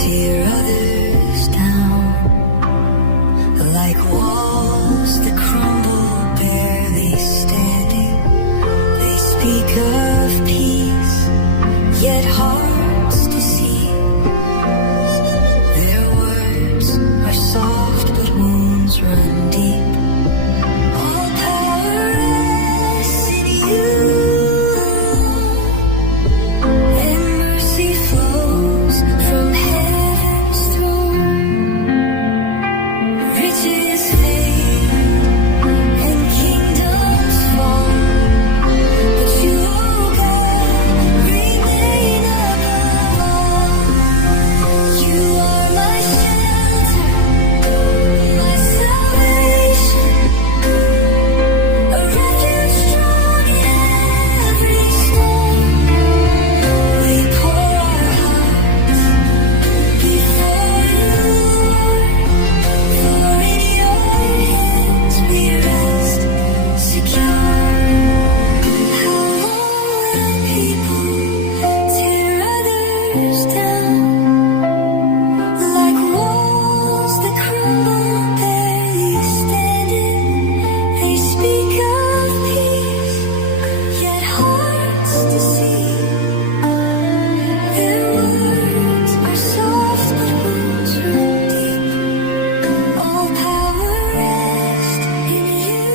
tear others down, like walls that crumble, barely standing. They speak of peace, yet hearts to see. Their words are soft, but wounds run deep. All power rests in you, and mercy flows from heaven's throne. Riches fade and kingdoms fall, but you, oh God, remain above all. You are my shelter, my salvation, a refuge strong in every storm. We pour our hearts before you, for in your hands we rest secure. How will people tear others down, like walls that crumble, barely standing? They speak of peace, yet hearts to see. Their words are soft, but wounds run deep. All power rests in you,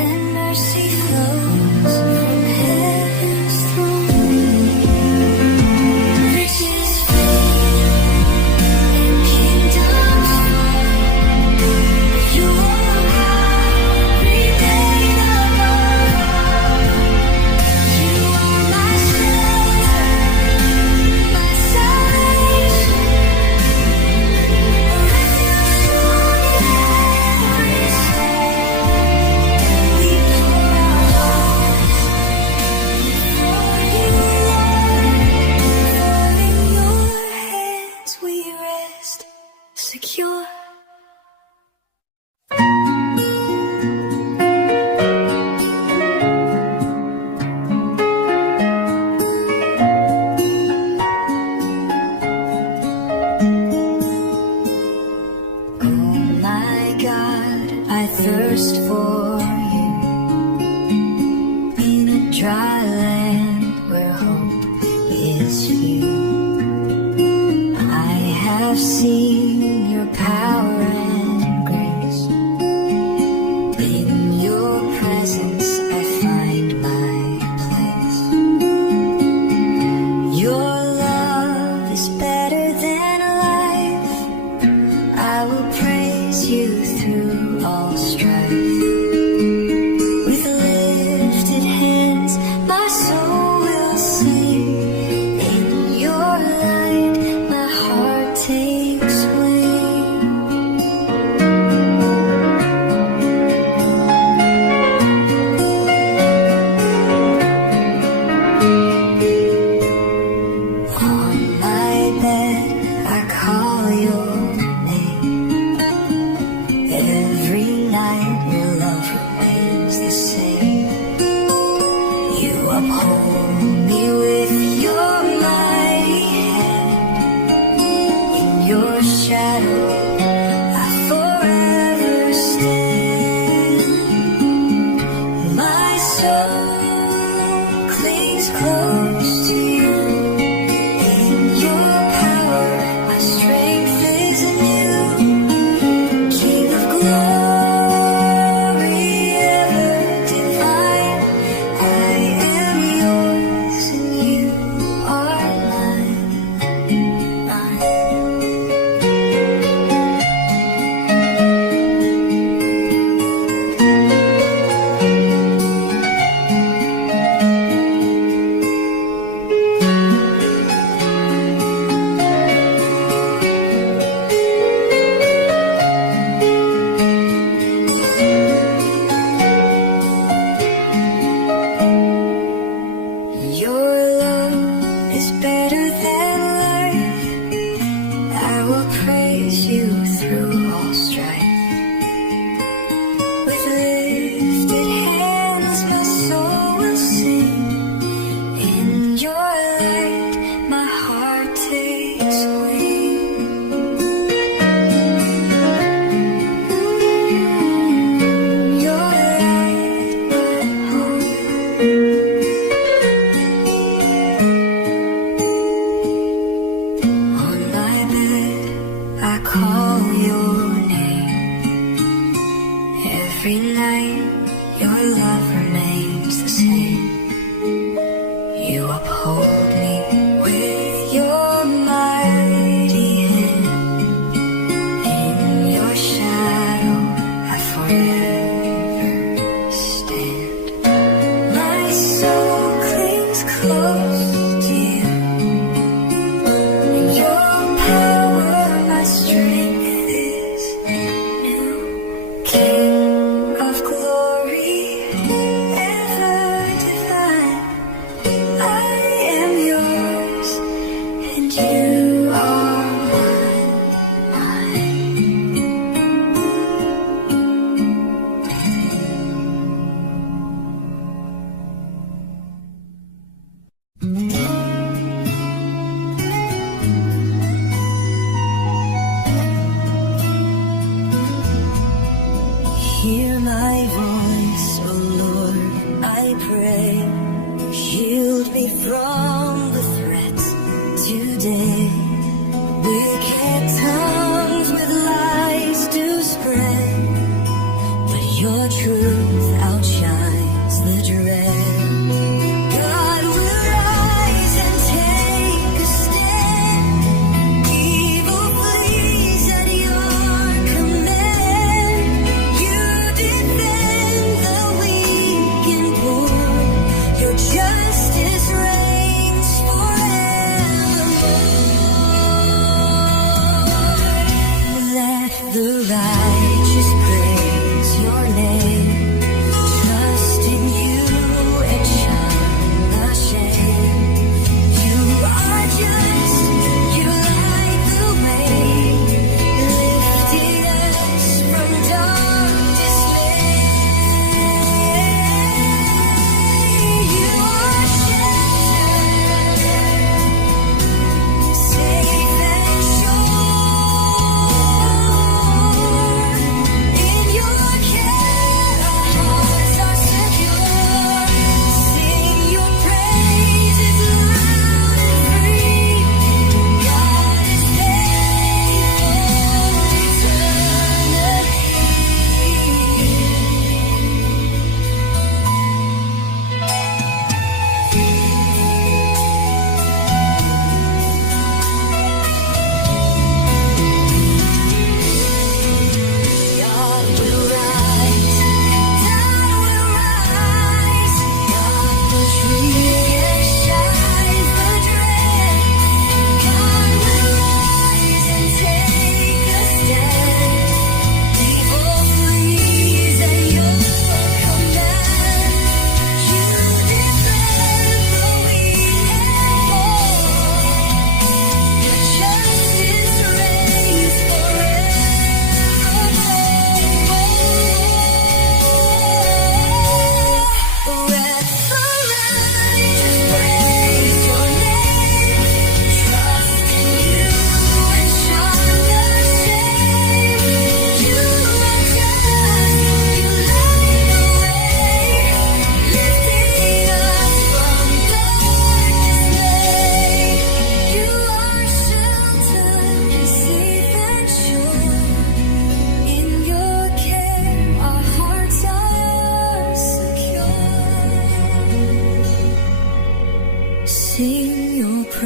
and mercy flows from heaven's throne. Riches fade and kingdoms fall, but you, oh God, remain above all. You are my shelter, my salvation, a refuge strong in every storm. We pour our hearts before you, Lord, for in your hands we rest secure. Oh my God, I thirst for you in a dry land where hope is few. I have seen your power and grace. In your presence I find my place. Your love is better than life. I will praise you through all strife. With lifted hands, my soul will sing. In your light, my heart takes wing. On my bed, I call your name. Every night, your love remains the same. You uphold me with your mighty hand. In your shadow, I forever stand. My soul clings close to you. In your power, my strength is new. King of glory, ever divine, I am yours and you are mine. Your love is better than life. I will praise you through all strife. With lifted hands, my soul will sing. In your light, my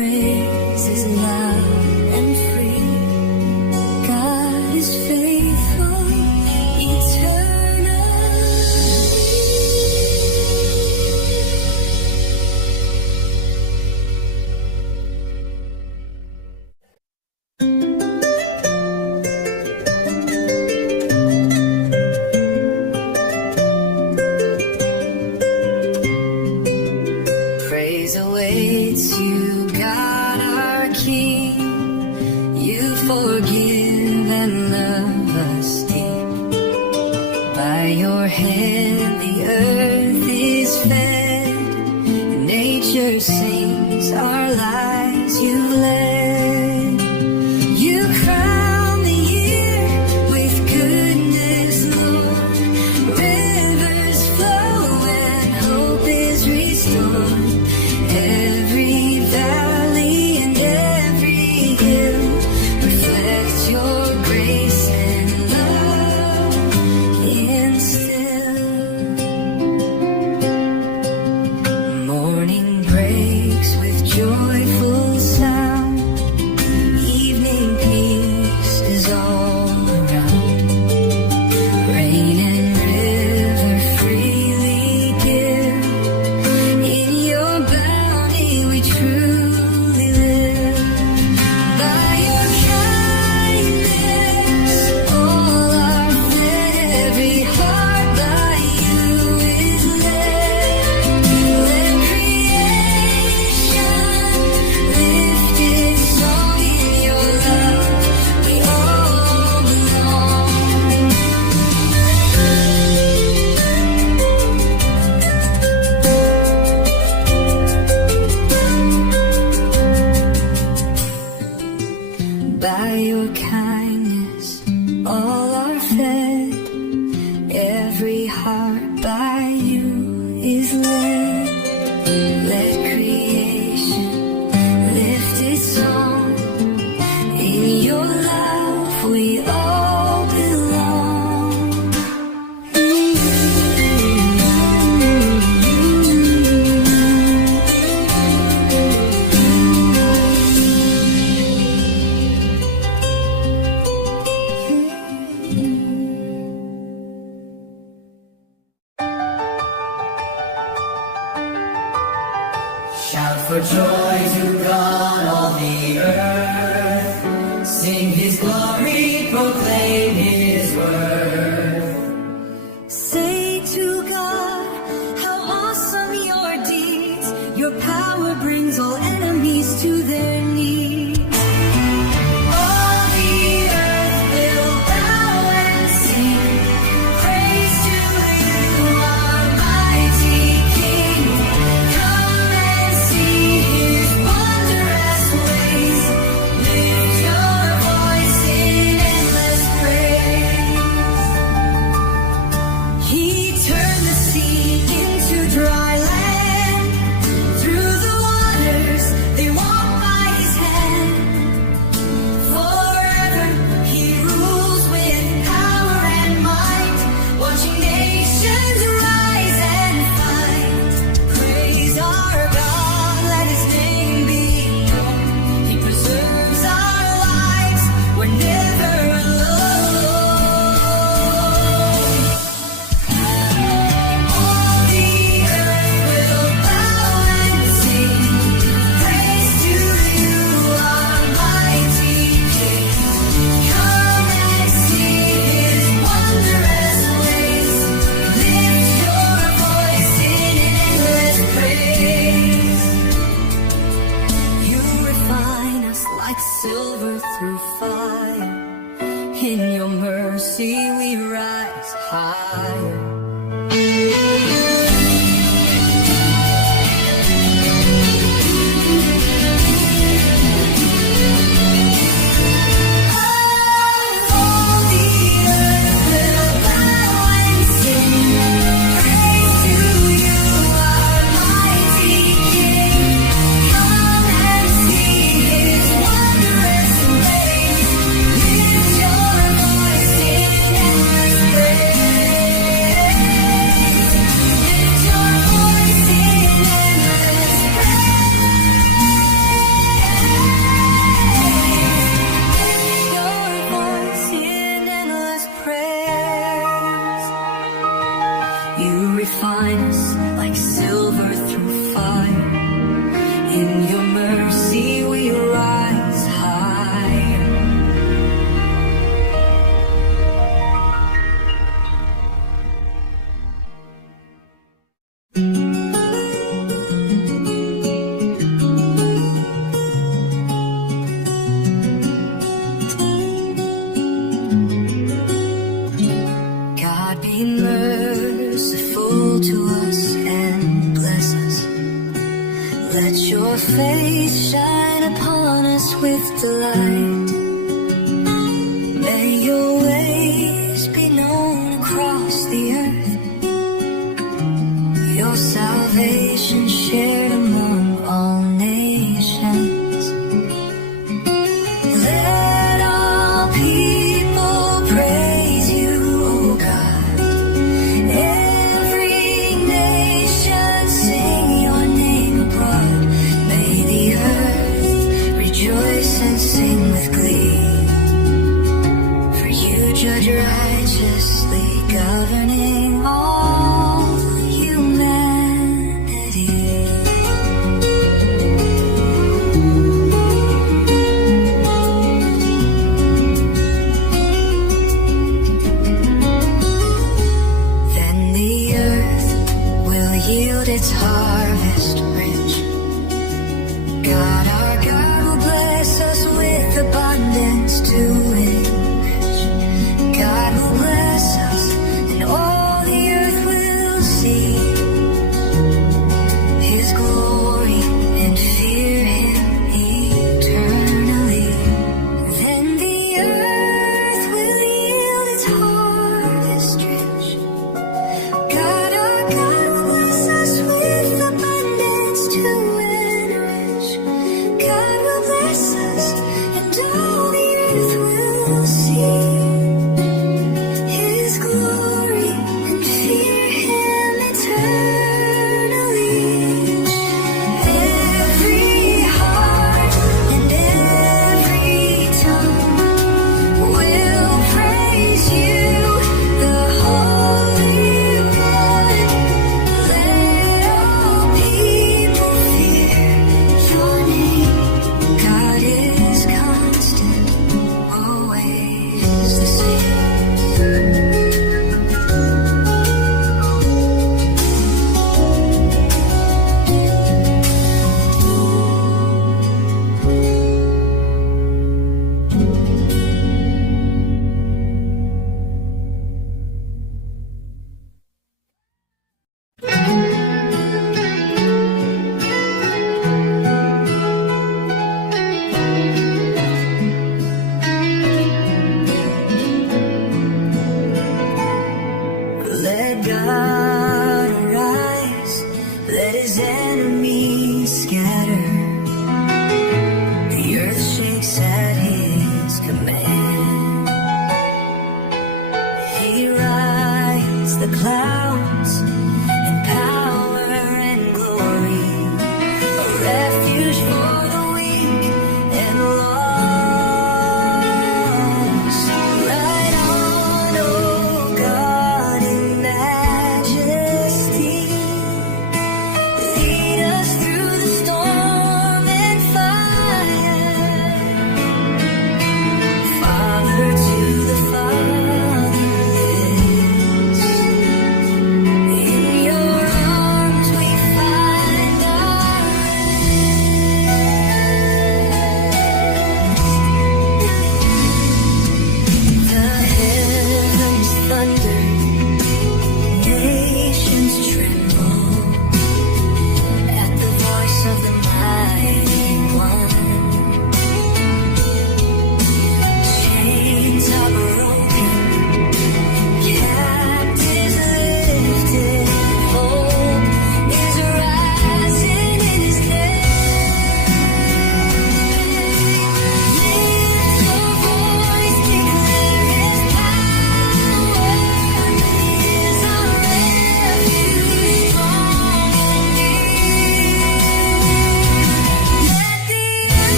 praise is loud and free. God is faithful eternally. Praise awaits you, God our King. You forgive and love us deep. By your hand the earth is fed. Nature sings our lives you led. You crown the year with goodness, Lord. Rivers flow and hope is restored. Every valley and every hill reflects your grace and love instill. Morning breaks with joyful sound. Evening peace is all around. Rain and river freely give. In your bounty we truly live. By your kindness all are fed. Every heart by you is led. Let creation lift its song. In your love we all belong. By your kindness all are fed. Every heart by you is led. Let creation lift its song. In your love we all belong. Shout for joy to God, all the earth. Sing His glory, proclaim His worth. Say to God, how awesome your deeds. Your power brings all enemies to their knees. All the earth will bow and sing praise to you, our mighty King. Come and see His wondrous ways. Lift your voice in endless praise. He turned the sea into dry land. Through the waters they walk by His hand. Forever He rules with power and might, watching nations rise and fight. Praise our God, let His name be known. He preserves our lives, we're never alone. All the earth will bow and sing praise to you, our mighty King. Come and see His wondrous ways. Lift your voice in endless praise. You refine us like silver through fire. In your mercy we rise higher. All the earth will bow and sing praise to you, our mighty King. Come and see His wondrous ways. Lift your voice in endless praise. with delight. May your ways be known across the earth, your salvation shared among all nations. Let all people praise you, O God. Every nation sing your name abroad. May the earth rejoice and sing with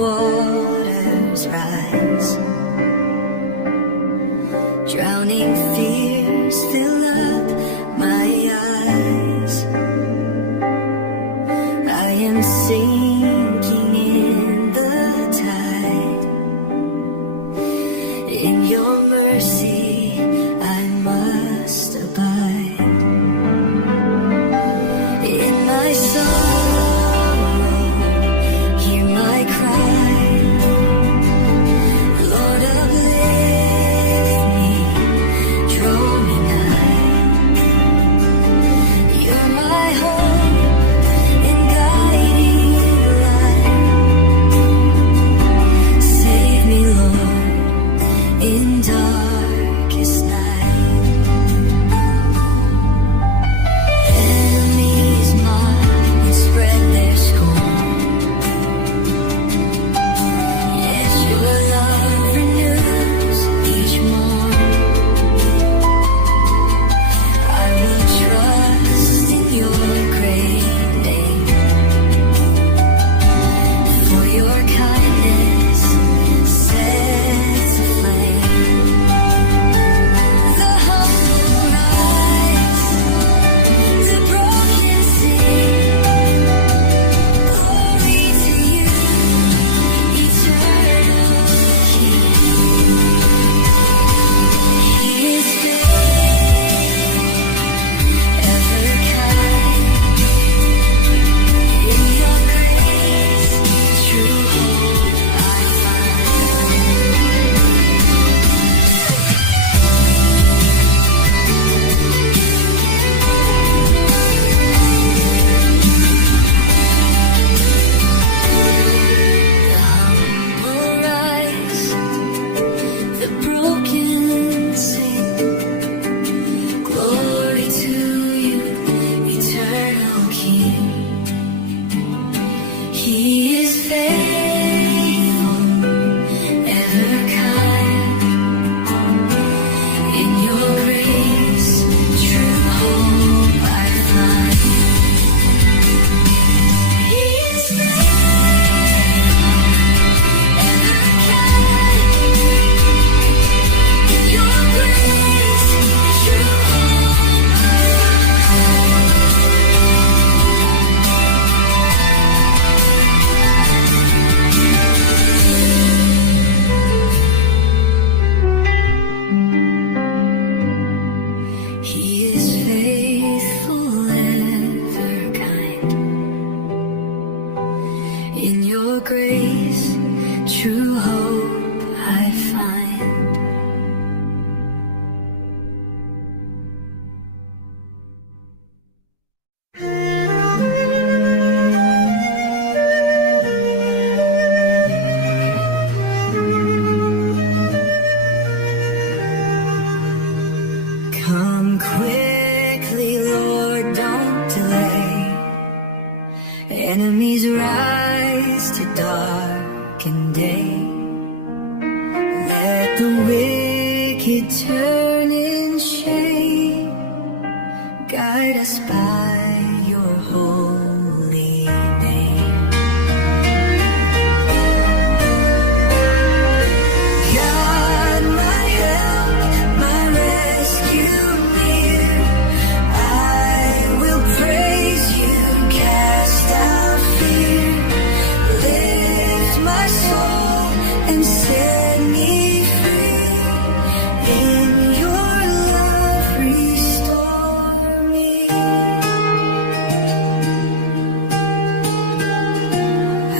waters rise. Drowning fears fill up my eyes. I am sinking in the tide. In your mercy I must abide. In my sorrow, hear my cry. Lord, uplift me, draw me nigh. You're my hope and guiding light. Save me, Lord, in darkest night. Enemies mock and spread their scorn, yet your love renews each morn. I will trust in your great name, for your kindness sets aflame. The humble rise, the broken sing. Glory to you, eternal King. He is faithful, ever kind. In your grace, true hope I The humble rise, the broken sing. Glory to you, eternal King. He is faithful, ever kind. In your grace, true hope I find. He is faithful, ever kind. In your grace, true hope I find. He is faithful, ever kind. In your grace, true hope I find. Come quickly, Lord, don't delay. Enemies rise to darken day. Let the wicked turn in shame. Guide us by your holy name. God, my help, my rescue near. I will praise you, cast out fear. Lift my soul and set me free. In your love, restore me.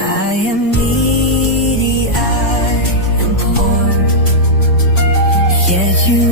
I am needy, I am poor, yet you